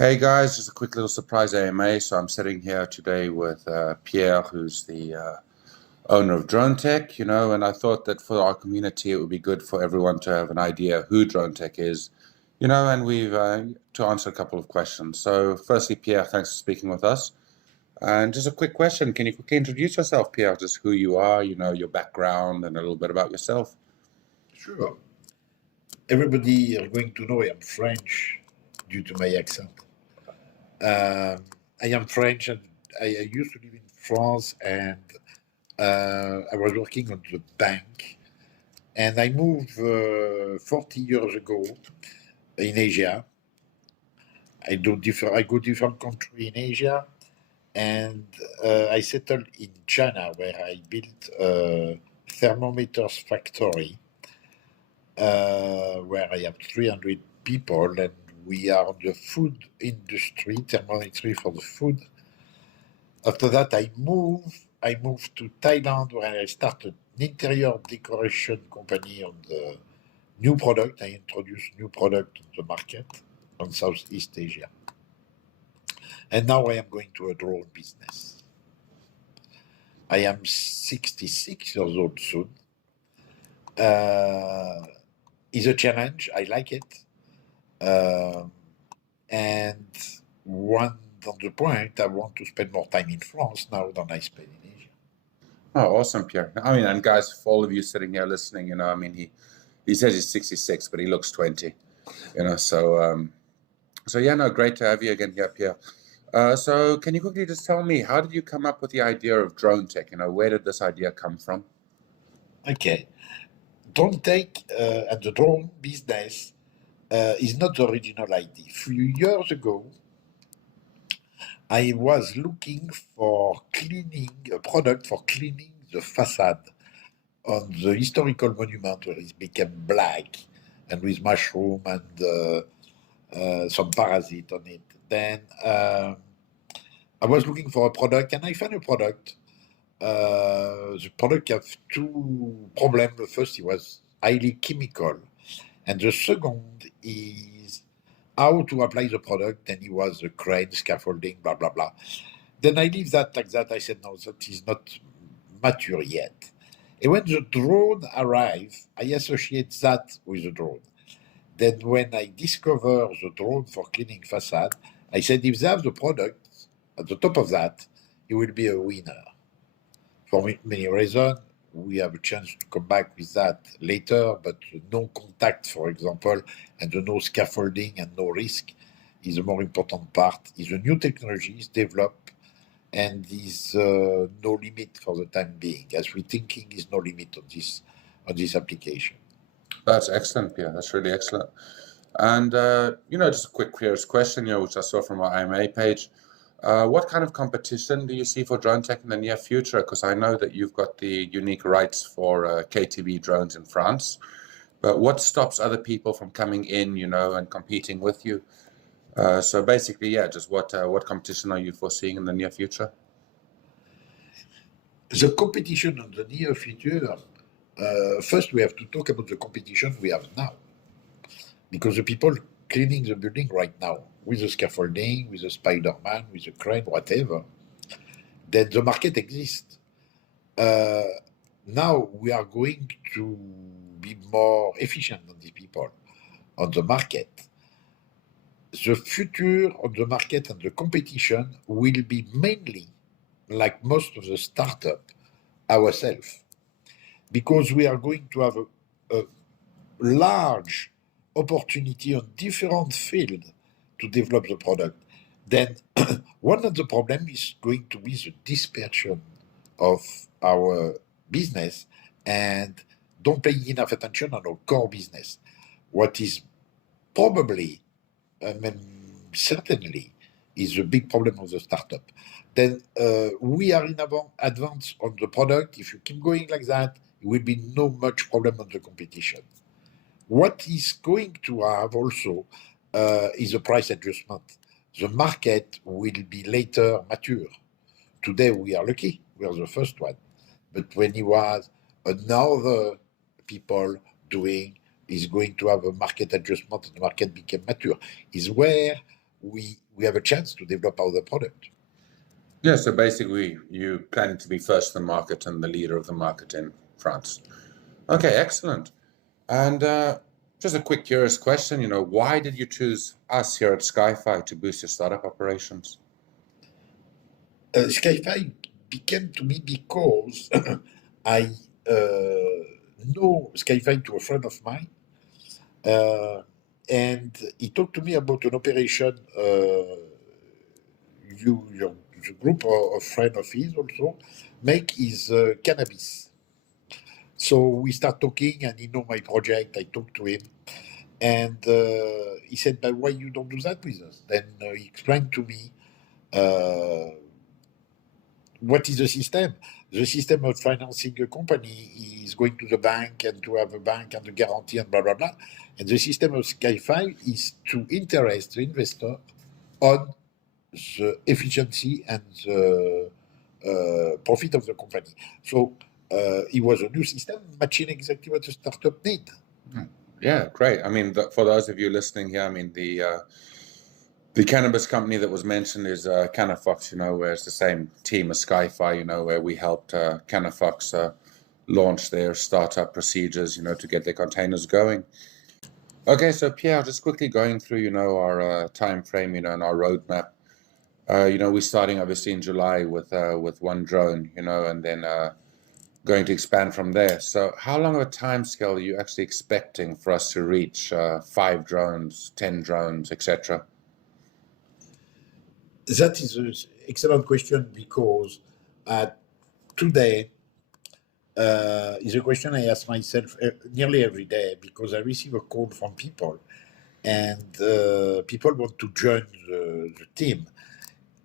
Hey guys, just a quick little surprise AMA. So I'm sitting here today with Pierre, who's the owner of Drone Tech, and I thought that for our community it would be good for everyone to have an idea who Drone Tech is, and we've to answer a couple of questions. So firstly, Pierre, thanks for speaking with us. And just a quick question, can you quickly introduce yourself, Pierre, just who you are, your background and a little bit about yourself? Sure. Everybody are going to know I am French due to my accent. I am French and I used to live in France and I was working on the bank and I moved 40 years ago in Asia. I go different country in Asia and I settled in China where I built a thermometers factory where I have 300 people, and we are the food industry, thermometry for the food. After that, I moved to Thailand, where I started an interior decoration company on the new product. I introduced new product to the market on Southeast Asia. And now I am going to a drone business. I am 66 years old soon. It's a challenge. I like it. And one on the point, I want to spend more time in France now than I spend in Asia. Oh, awesome, Pierre. I mean, and guys, for all of you sitting here listening, he says he's 66, but he looks 20, so yeah, no, great to have you again here, Pierre. So can you quickly just tell me, how did you come up with the idea of Drone Tech? Where did this idea come from? Okay. Drone Tech and the drone business is not the original idea. A few years ago, I was looking for a product for cleaning the facade on the historical monument where it became black and with mushroom and some parasite on it. Then I was looking for a product and I found a product. The product have two problems. The first, it was highly chemical, and the second is how to apply the product. And it was the crane, scaffolding, blah blah blah. Then I leave that like that. I said, no, that is not mature yet. And when the drone arrived, I associate that with the drone. Then when I discover the drone for cleaning facade, I said, if they have the product at the top of that, it will be a winner. For many reasons, we have a chance to come back with that later, but no contact, for example, and the no scaffolding and no risk is the more important part. Is a new technology is developed and is no limit for the time being. As we thinking is no limit on this application. That's excellent, Pierre. That's really excellent. And, just a quick curious question, which I saw from our IMA page. What kind of competition do you see for Drone Tech in the near future? Because I know that you've got the unique rights for KTB drones in France, but what stops other people from coming in, and competing with you? So basically, yeah, just what competition are you foreseeing in the near future? The competition in the near future, first we have to talk about the competition we have now. Because the people cleaning the building right now, with the scaffolding, with the Spider-Man, with the crane, whatever, then the market exists. Now we are going to be more efficient than these people on the market. The future of the market and the competition will be mainly, like most of the startup, ourselves, because we are going to have a large opportunity on different fields to develop the product. Then one of the problems is going to be the dispersion of our business and don't pay enough attention on our core business. What is probably, certainly, is a big problem of the startup. Then we are in advance on the product. If you keep going like that, it will be no much problem on the competition. What is going to have also is a price adjustment. The market will be later mature. Today we are lucky, we are the first one. But when it was another people doing, is going to have a market adjustment and the market became mature. Is where we have a chance to develop our product. Yeah, so basically you planning to be first in the market and the leader of the market in France. Okay, excellent. And just a quick curious question, why did you choose us here at Skyfi to boost your startup operations? Skyfi became to me because I know Skyfi to a friend of mine, and he talked to me about an operation. The group of friend of his also make is cannabis. So we start talking, and he know my project. I talked to him, and he said, "But why you don't do that with us?" Then he explained to me uh, what is the system. The system of financing a company is going to the bank and to have a bank and a guarantee and blah blah blah. And the system of Skyfi is to interest the investor on the efficiency and the profit of the company. So it was a new system matching exactly what the startup need. Yeah, great. I mean, for those of you listening here, I mean, the cannabis company that was mentioned is Canafox, where it's the same team as Skyfi, where we helped Canafox launch their startup procedures, to get their containers going. Okay, so Pierre, just quickly going through, our time frame, and our roadmap. We're starting obviously in July with one drone, and then going to expand from there. So how long of a time scale are you actually expecting for us to reach 5 drones, 10 drones, etc.? That is an excellent question because today is a question I ask myself nearly every day because I receive a call from people and people want to join the team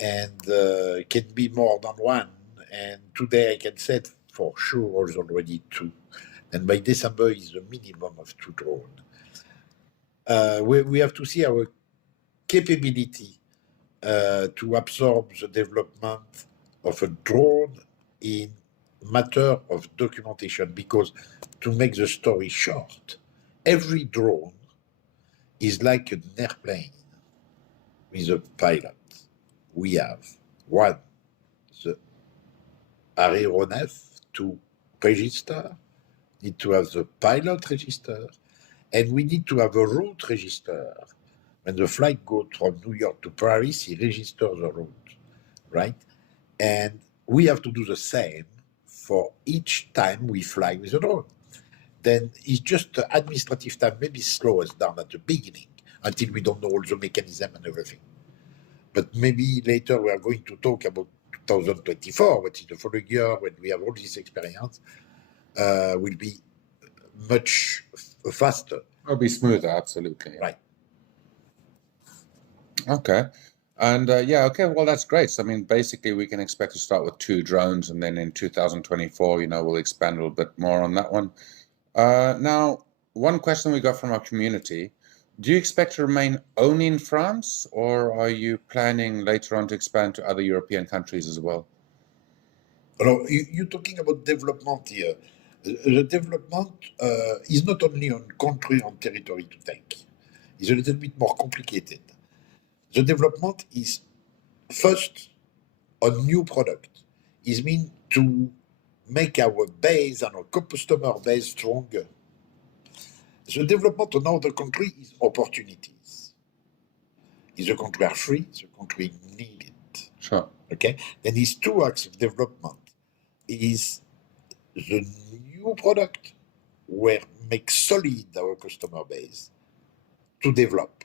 and it can be more than one. And today I can say for sure there's already 2. And by December is the minimum of 2 drones. We have to see our capability to absorb the development of a drone in matter of documentation because to make the story short, every drone is like an airplane with a pilot. We have one, the aeronef to register, need to have the pilot register, and we need to have a route register. When the flight goes from New York to Paris, he registers the route, right? And we have to do the same for each time we fly with a drone. Then it's just the administrative time maybe slow us down at the beginning until we don't know all the mechanism and everything. But maybe later we are going to talk about 2024, which is the following year when we have all this experience, will be much faster. It'll be smoother, absolutely. Right. Okay. And okay, well, that's great. So, I mean, basically, we can expect to start with 2 drones, and then in 2024, we'll expand a little bit more on that one. Now, one question we got from our community, do you expect to remain only in France, or are you planning later on to expand to other European countries as well? Alors, you're talking about development here. The development is not only on country, on territory to take. It's a little bit more complicated. The development is first on new product. It means to make our base and our customer base stronger. The development on other country is opportunities. If the country are free, the country need it. Sure. Okay? Then these 2 acts of development is the new product where make solid our customer base to develop.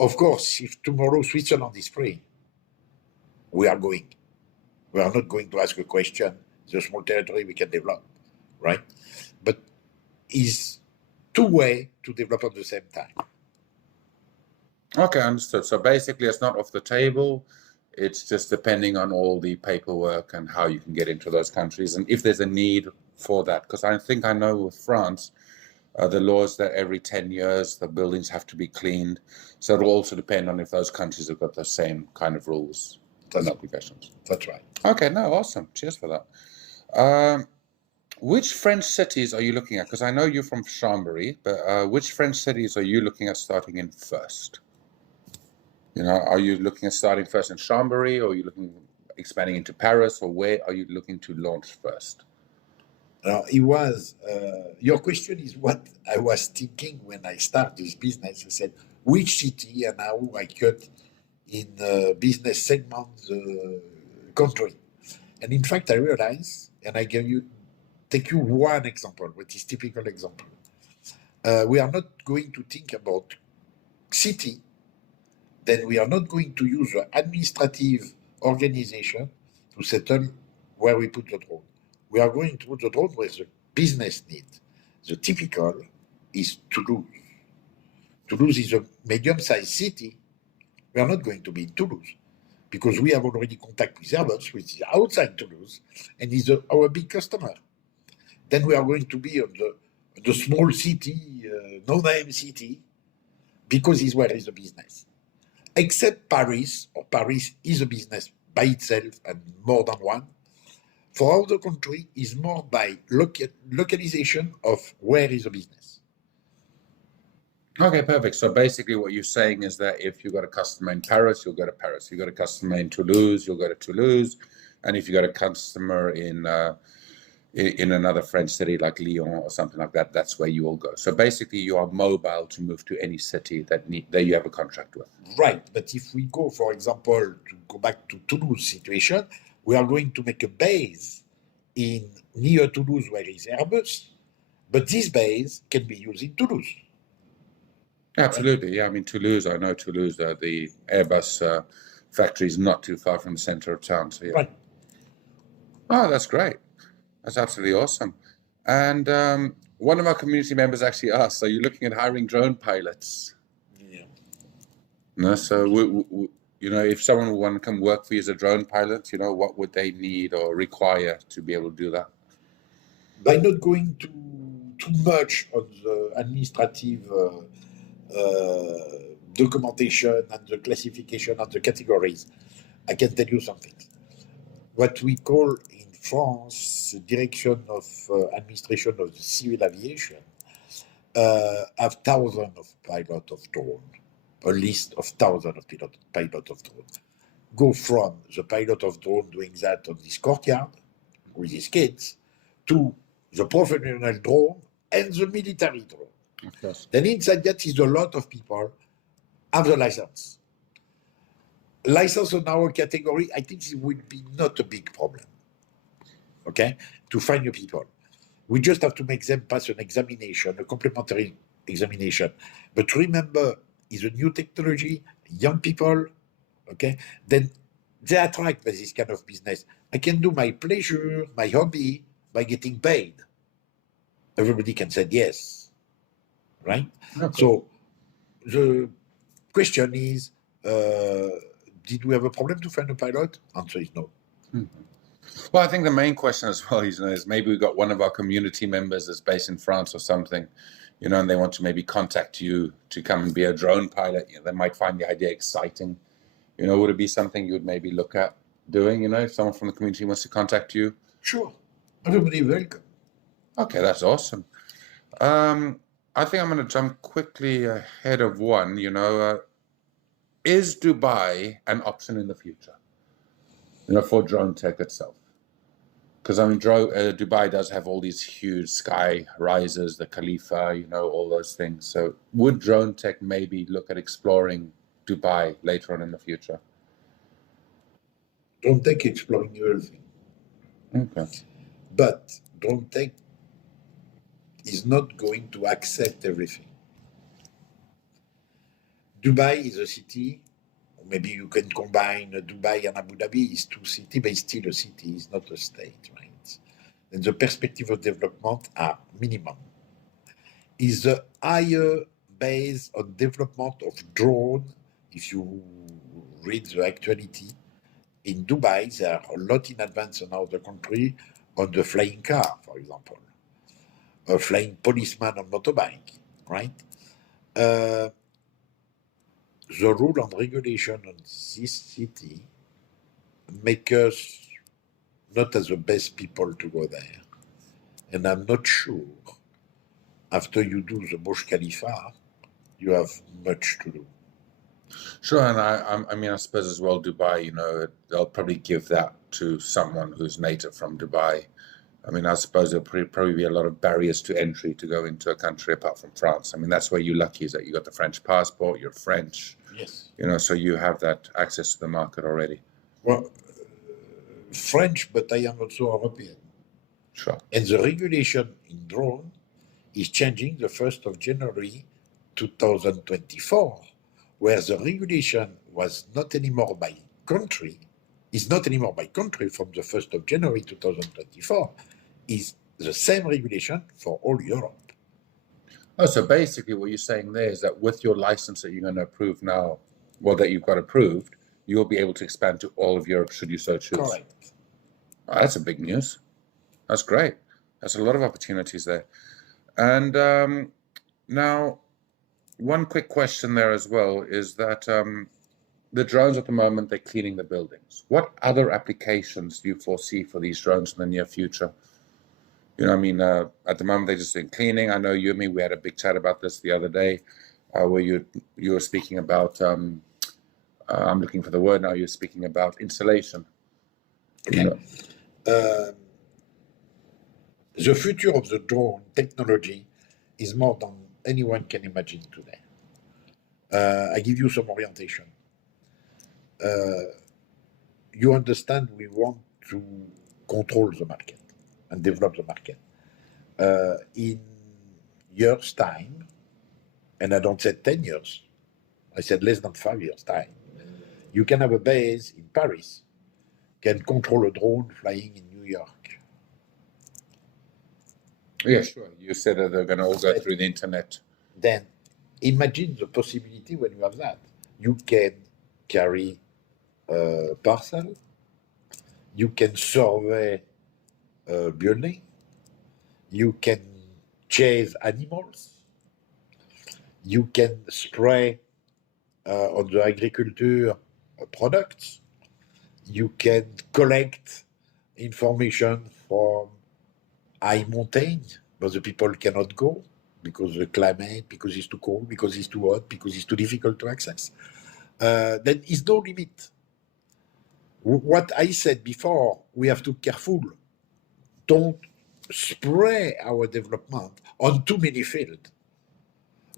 Of course, if tomorrow Switzerland is free, we are going. We are not going to ask a question. It's a small territory we can develop, right? But is 2 ways to develop at the same time. Okay, understood. So basically, it's not off the table. It's just depending on all the paperwork and how you can get into those countries and if there's a need for that. Because I think I know with France, the law is that every 10 years, the buildings have to be cleaned. So it'll also depend on if those countries have got the same kind of rules and obligations. That's right. Okay, no, awesome. Cheers for that. Which French cities are you looking at? Because I know you're from Chambéry, but which French cities are you looking at starting in first? You know, are you looking at starting first in Chambéry, or are you looking expanding into Paris, or where are you looking to launch first? It was your question is what I was thinking when I started this business. I said which city and how I cut in business segment country, and in fact I realized, and I take you one example, which is typical example. We are not going to think about city, then we are not going to use the administrative organization to settle where we put the drone. We are going to put the drone where the business need. The typical is Toulouse. Toulouse is a medium-sized city. We are not going to be in Toulouse because we have already contact with Airbus, which is outside Toulouse, and is our big customer. Then we are going to be on the small city, no-name city, because it's where is the business. Except Paris, or Paris is a business by itself and more than one. For our country, is more by localization of where is the business. Okay, perfect. So basically what you're saying is that if you've got a customer in Paris, you'll go to Paris. If you've got a customer in Toulouse, you'll go to Toulouse. And if you've got a customer in another French city like Lyon or something like that, that's where you will go. So basically you are mobile to move to any city that you have a contract with. Right, but if we go, for example, to go back to Toulouse situation, we are going to make a base in near Toulouse where is Airbus, but this base can be used in Toulouse. Absolutely, yeah. I mean, Toulouse, I know Toulouse, the Airbus factory is not too far from the center of town. So yeah. Right. Oh, that's great. That's absolutely awesome. And one of our community members actually asked, are you looking at hiring drone pilots? Yeah. No, so you know, if someone would want to come work for you as a drone pilot, you know, what would they need or require to be able to do that? By not going too much on the administrative documentation and the classification and the categories, I can tell you something. What we call in France the Direction of Administration of the Civil Aviation have thousands of pilots of drone, a list of thousands of pilots of drone. Go from the pilot of drone doing that on this courtyard with his kids to the professional drone and the military drone. Of course. Then inside that is a lot of people have the license. License on our category, I think it would be not a big problem. Okay, to find new people. We just have to make them pass an examination, a complementary examination. But remember, it's a new technology, young people, okay? Then they attract by this kind of business. I can do my pleasure, my hobby, by getting paid. Everybody can say yes, right? Okay. So the question is, did we have a problem to find a pilot? Answer is no. Mm-hmm. Well, I think the main question as well is maybe we've got one of our community members that's based in France or something, you know, and they want to maybe contact you to come and be a drone pilot. You know, they might find the idea exciting. You know, would it be something you would maybe look at doing, you know, if someone from the community wants to contact you? Sure. Everybody welcome. Okay, that's awesome. I think I'm going to jump quickly ahead of one, you know. Is Dubai an option in the future, you know, for drone tech itself? Because I mean, Dubai does have all these huge sky rises, the Khalifa, you know, all those things. So would drone tech maybe look at exploring Dubai later on in the future? Drone tech exploring everything. Okay. But drone tech is not going to accept everything. Dubai is a city, or maybe you can combine Dubai and Abu Dhabi is two cities, but it's still a city, it's not a state, right? And the perspective of development are minimum. Is the higher base on development of drone, if you read the actuality, in Dubai, they are a lot in advance in other country on the flying car, for example, a flying policeman on motorbike, right? The rule and regulation on this city make us not as the best people to go there. And I'm not sure after you do the Burj Khalifa, you have much to do. Sure, and I mean, I suppose as well, Dubai, you know, they'll probably give that to someone who's native from Dubai. I mean, I suppose there'll probably be a lot of barriers to entry to go into a country apart from France. I mean, that's where you're lucky is that you got the French passport, you're French, Yes. you know, so you have that access to the market already. Well, French, but I am also European. Sure. And the regulation in drone is changing the 1st of January 2024, where the regulation was not anymore by country, is not anymore by country from the 1st of January 2024, is the same regulation for all Europe. Oh, so basically what you're saying there is that with your license that you're going to approve now, well, that you've got approved, you'll be able to expand to all of Europe should you so choose. Correct. Oh, that's a big news. That's great. That's a lot of opportunities there. And now, one quick question there as well is that the drones at the moment, they're cleaning the buildings. What other applications do you foresee for these drones in the near future? You know, I mean, at the moment, they're just doing cleaning. I know you and me, we had a big chat about this the other day where you were speaking about, I'm looking for the word now, you're speaking about installation. Okay. You know, the future of the drone technology is more than anyone can imagine today. I give you some orientation. You understand we want to control the market and develop the market. In years' time, and I don't say 10 years, I said less than 5 years' time, you can have a base in Paris, can control a drone flying in New York. yeah, sure. You said that they're going to all go through the internet. Then imagine the possibility when you have that. You can carry a parcel, you can survey a building, you can chase animals, you can spray on the agriculture products, you can collect information from high mountains where the people cannot go because the climate, because it's too cold, because it's too hot, because it's too difficult to access. Then is no limit. What I said before, we have to be careful. Don't spray our development on too many fields.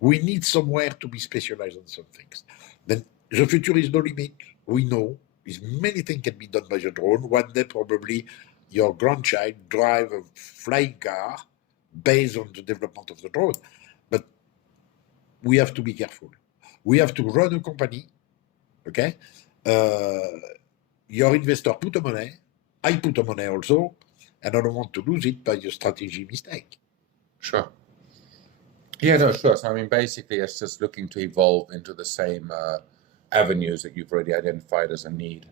We need somewhere to be specialized on some things. Then the future is no limit. We know is many things can be done by the drone. One day probably your grandchild drive a flying car based on the development of the drone. But we have to be careful. We have to run a company, okay? Your investor put a money, I put a money also, and I don't want to lose it by a strategy mistake. Sure. Yeah, no, sure. So, I mean, basically, it's just looking to evolve into the same avenues that you've already identified as a need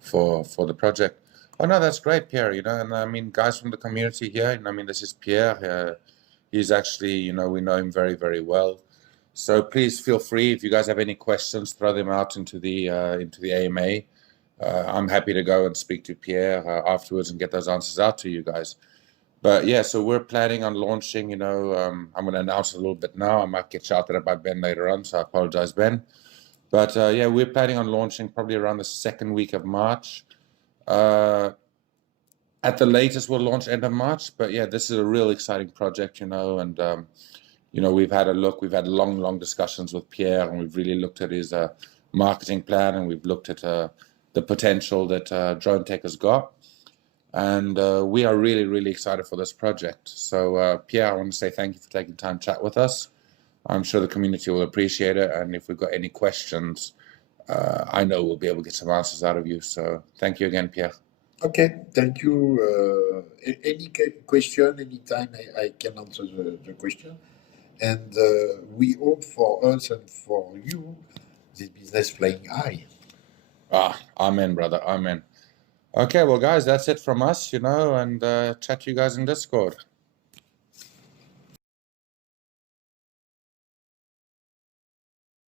for the project. Oh, no, that's great, Pierre. You know, and I mean, guys from the community here, and I mean, this is Pierre. He's actually, you know, we know him very, very well. So please feel free if you guys have any questions, throw them out into the AMA. I'm happy to go and speak to Pierre afterwards and get those answers out to you guys. But yeah, so we're planning on launching, you know, I'm going to announce it a little bit now. I might get shouted at by Ben later on, so I apologize, Ben. But yeah, we're planning on launching probably around the second week of March. At the latest, we'll launch end of March. But yeah, this is a real exciting project, you know, and, you know, we've had long, long discussions with Pierre, and we've really looked at his marketing plan, and we've looked at the potential that Drone Tech has got. And we are really, really excited for this project. So, Pierre, I want to say thank you for taking time to chat with us. I'm sure the community will appreciate it. And if we've got any questions, I know we'll be able to get some answers out of you. So thank you again, Pierre. Okay, thank you. Any question, anytime I can answer the question. And we hope for us and for you, this business flying high. Amen, brother. Amen. Okay, well, guys, that's it from us, you know, and chat to you guys in Discord.